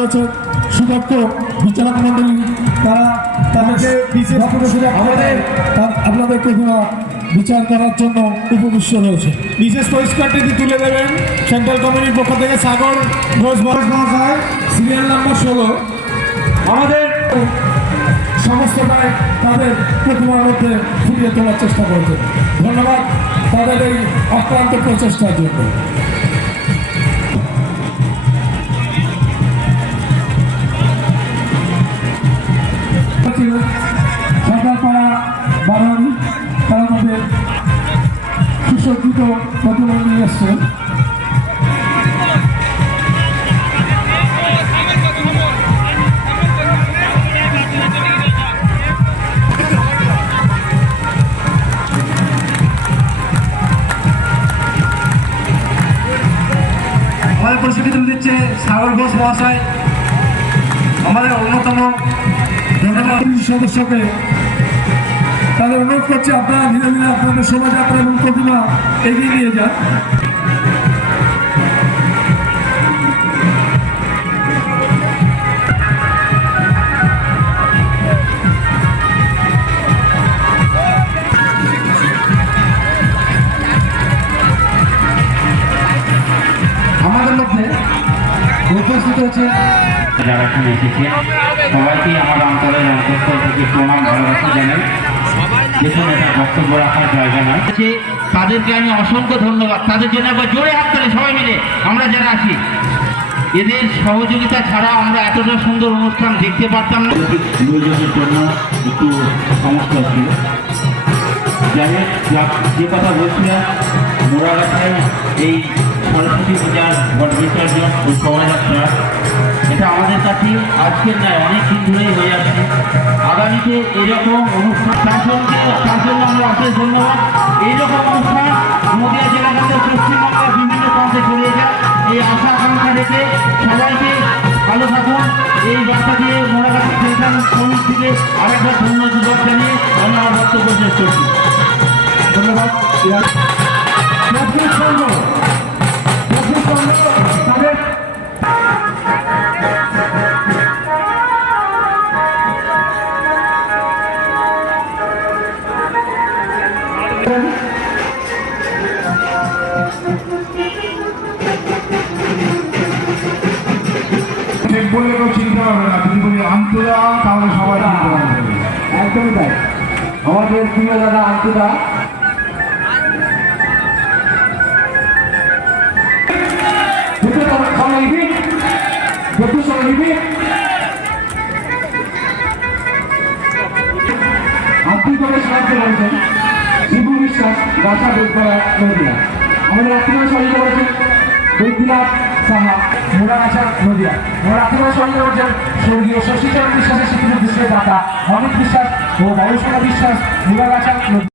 রয়েছে সুদক্ষ বিচারক মন্ডলী। তারা তাদেরকে আমাদের আপনাদের প্রতিমা বিচার করার জন্য উপবিষ্ট রয়েছে। বিশেষ পুরস্কারটি তুলে দেবেন। সেন্ট্রাল কমিটির পক্ষ থেকে সাগর ঘোষ মহাশয় সিরিয়াল নাম্বার ষোলো। আমাদের সমস্ত দায় তাদের প্রতিমার মধ্যে ফুটিয়ে তোলার চেষ্টা করেছে। ধন্যবাদ তাদের এই অক্লান্ত প্রচেষ্টার জন্য। সরকারপাড়া বারণ তার মধ্যে সুসজ্জিত প্রতিমা নিয়ে এসছে আমাদের পরিস্থিতি তুলে দিচ্ছে সাগর ঘোষ মহাশয়। আমাদের অন্যতম সদস্যকে তাদের অনুরোধ করছি, আপনারা ধীরে ধীরে আপনাদের শোভাযাত্রা এবং প্রতিমা এগিয়ে নিয়ে যান। যারা এখানে এসেছে, সবাইকে আমার অন্তরের অন্তঃস্থল থেকে প্রণাম, ভালোবাসা জানাই। দেখুন এটা বক্তব্য রাখার জায়গা তাদেরকে আমি অসংখ্য ধন্যবাদ। তাদের জন্য একবার জোরে হাত তালি সবাই মিলে আমরা যারা আছি। এদের সহযোগিতা ছাড়া আমরা এতটা সুন্দর অনুষ্ঠান দেখতে পারতাম না। নিয়োজনের জন্য একটু সমস্যা ছিল। যাই হোক যে কথা বলছিলাম মোড়াগাছায় এই সরস্বতী পূজার ঘট বিসর্জন ও শোভাযাত্রা এটা আমাদের কাছে আজকের নয় অনেক দিন ধরেই হয়ে যাচ্ছে আগামীতে এরকম অনুষ্ঠান শাসনকে আমরা অশেষ ধন্যবাদ। এইরকম অনুষ্ঠান নদীয়া জেলা থেকে পশ্চিমবঙ্গের বিভিন্ন প্রান্তে ছড়িয়ে যায় এই আশা আকাঙ্ক্ষা রেখে সবাইকে ভালো থাকুন। এই বার্তা দিয়ে মোড়াগাছি সেন্ট্রাল কমিটি থেকে আরেকবার ধন্যবাদ জানিয়ে আমি আমার বক্তব্য করছি। ধন্যবাদ। আন্তরা তাহলে সবাই একদমই তাই। আমাদের প্রিয় দাদা আন্তুদা দুটো সময় নিবি দুটো সময় নিবি আর্থিকভাবে সাহায্য করেছেন শিবু বিশ্বাস গাছা বেদপাড়া নদিয়া। আমাদের আর্থিকভাবে সহযোগিতা করেছেন বৈদ্যনাথ সাহা মোড়াগাছা নদিয়া। আমাদের আর্থিকভাবে সহযোগিতা করেছেন স্বর্গীয় শশীচরণ বিশ্বাসের স্বীকৃতি দাতা অমিত বিশ্বাস ও বায়ুসেনা বিশ্বাস মোড়াগাছা নদিয়া।